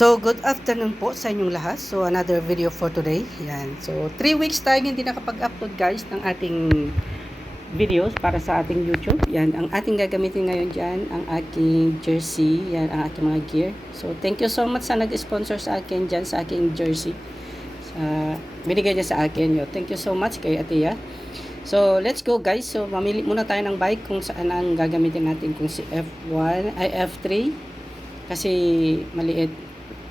So, good afternoon po sa inyong lahat. So, another video for today. Yan. So, 3 weeks tayo hindi nakapag-upload guys ng ating videos para sa ating YouTube. Yan. Ang ating gagamitin ngayon dyan, ang aking jersey. Yan, ang aking mga gear. So, thank you so much sa nag-sponsor sa akin dyan, sa aking jersey. Binigay niya sa akin. Yo. Thank you so much kay Atia. So, let's go guys. So, mamili muna tayo ng bike kung saan ang gagamitin natin. Kung si F1, ay F3. Kasi maliit.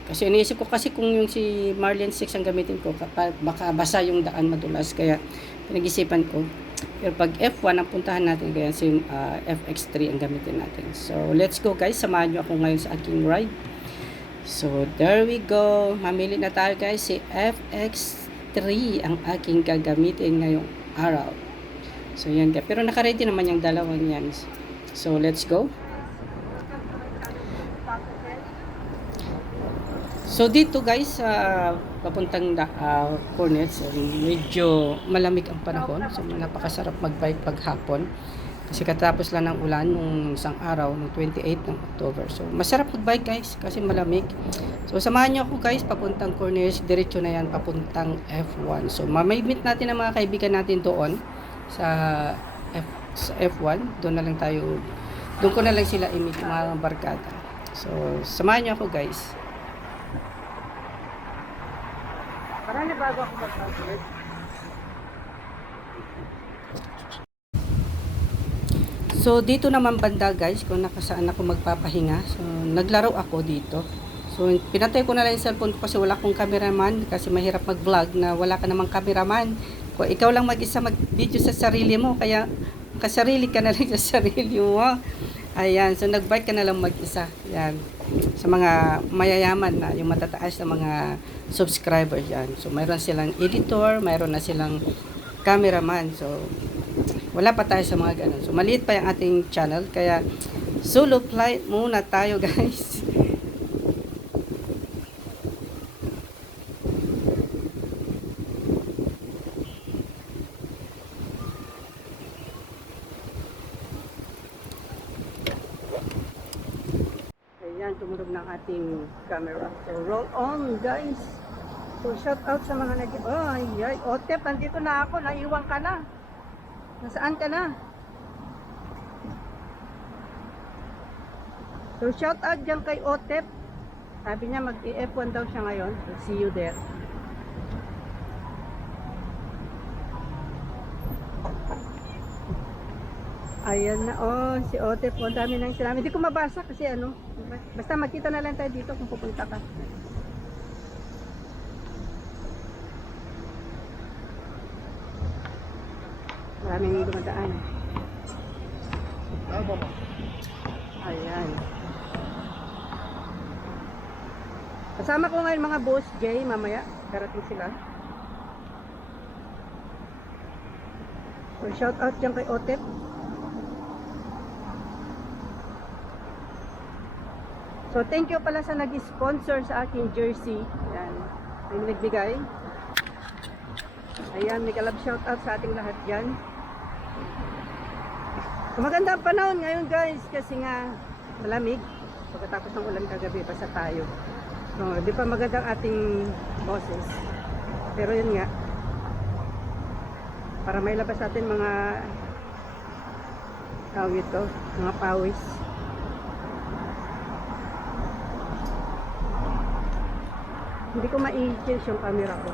Kasi iniisip ko kasi kung yung si Marlin 6 ang gamitin ko, baka basa yung daan madulas. Kaya pinag-isipan ko. Pero pag F1 ang puntahan natin, kaya si FX3 ang gamitin natin. So, let's go guys. Samahan nyo ako ngayon sa aking ride. So, there we go. Mamili na tayo guys. Si FX3 ang aking gagamitin ngayong araw. So, yan guys. Pero naka-ready naman yung dalawang yan. So, let's go. So dito guys, papuntang Cornets, medyo malamig ang panahon. So napakasarap mag-bike paghapon. Kasi katapos lang ng ulan nung isang araw, nung 28 ng October. So masarap mag-bike guys, kasi malamig. So samahan niyo ako guys, papuntang Cornets, diretso na yan, papuntang F1. So mamay-meet natin ang mga kaibigan natin doon sa F1. Doon na lang tayo, doon ko na lang sila i-meet mga barkada. So samahan niyo ako guys. Marami bago ako mag-upload. So, dito naman banda guys, kung nakasaan ako magpapahinga. So, naglaro ako dito. So, pinatay ko na lang yung cellphone ko kasi wala akong cameraman. Kasi mahirap mag-vlog na wala ka namang cameraman. Kung ikaw lang mag-isa mag-video sa sarili mo, kaya kasarili ka na lang sa sarili mo. Ayan, so nag-bike ka na lang mag-isa. Yan. Sa mga mayayaman na, yung matataas na mga subscribers yan. So, mayroon silang editor, mayroon na silang cameraman. So, wala pa tayo sa mga ganun. So, maliit pa yung ating channel. Kaya, solo flight muna tayo, guys. Ayan, tumulog ng ating camera. So, roll on, guys. So, shout out sa mga ay, Otep, nandito na ako. Naiwan ka na. Nasaan ka na? So, shout out dyan kay Otep. Sabi niya, mag-F1 daw siya ngayon. So, see you there. Ayan na, si Otep. Ang dami nang sinabi. Hindi ko mabasa kasi basta magkita na lang tayo dito kung pupunta ka. Maraming dumadaan. Ayan. Kasama ko ngayon mga boss Jay, mamaya. Darating sila. So, shout out dyan kay Otep. So, thank you pala sa nag-sponsor sa aking jersey. Ayan. May nagbigay. Ayan, may kalab shout out sa ating lahat dyan. So, maganda ang panahon ngayon guys kasi nga malamig. Pagkatapos ng ulan kagabi, basta tayo. So, di pa magandang ating boses. Pero yun nga, para may labas natin mga tawag ito, mga pawis. Hindi ko ma-i-change yung camera ko.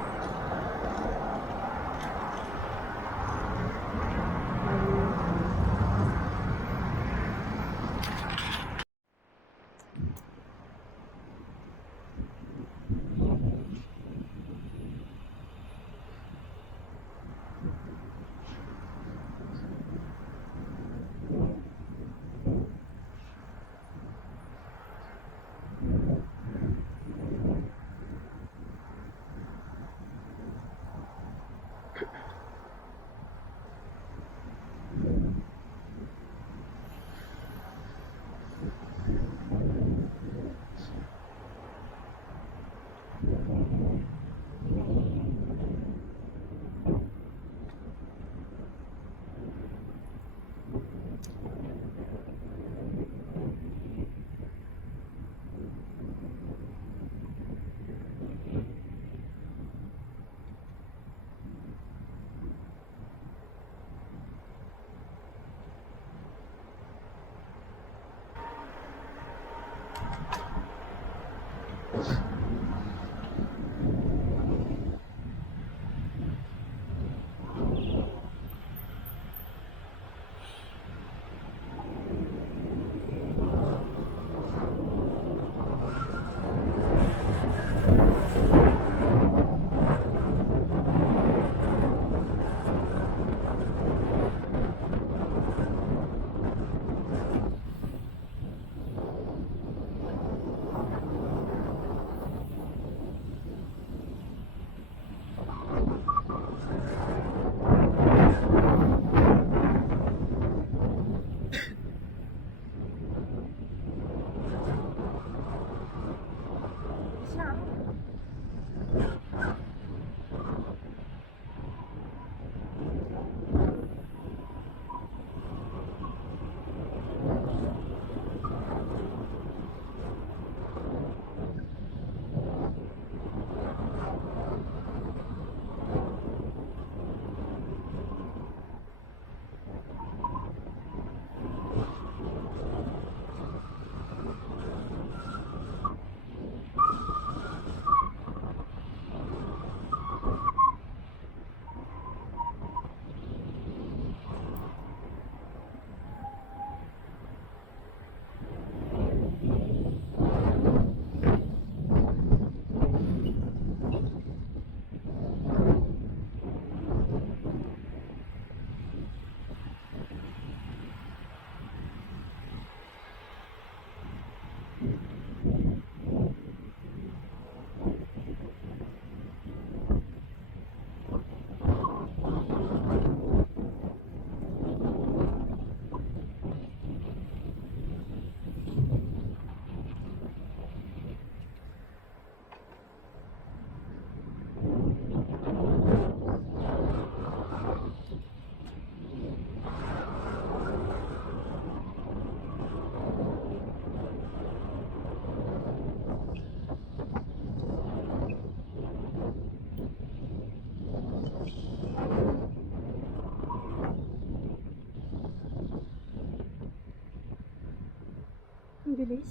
Ang bilis.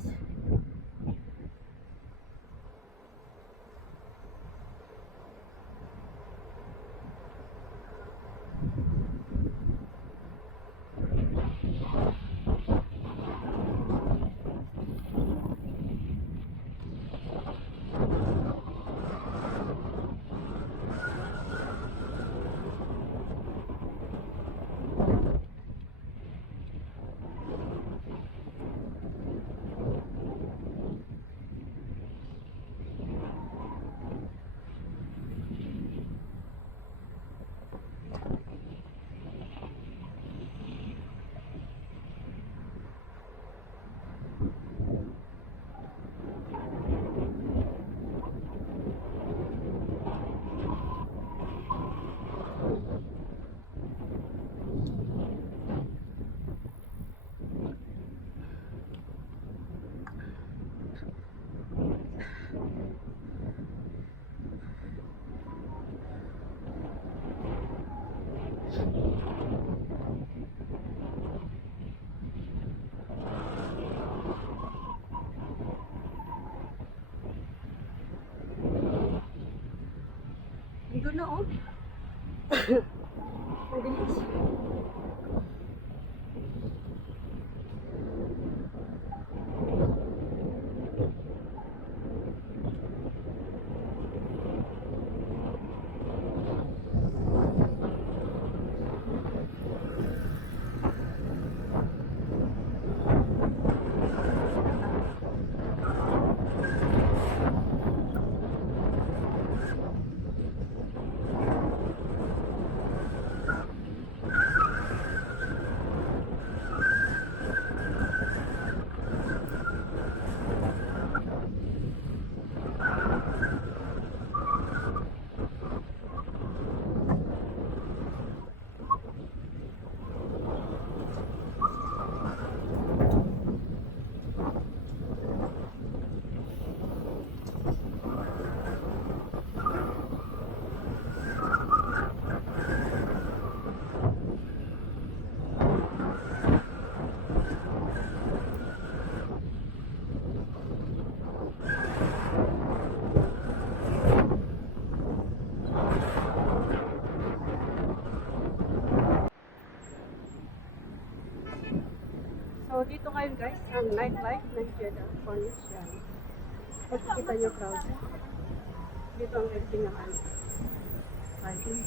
Doon na, oh. Ang bilis. So, dito ngayon guys, ang nightlife ng Jeddah Corniche yan. Pagkikita nyo crowd. Dito ang everything ng ano. Parking.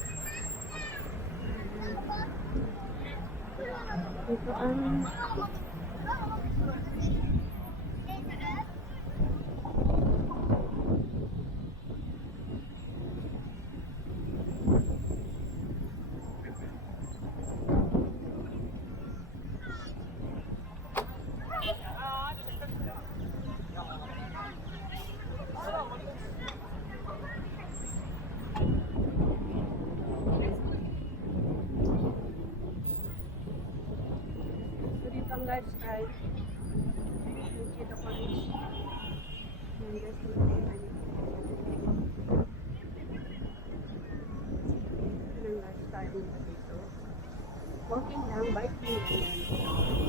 Dito ang lifestyle ng Jeddah Corniche. Yan guys, ng lifestyle nila dito. Walking lang, biking lang.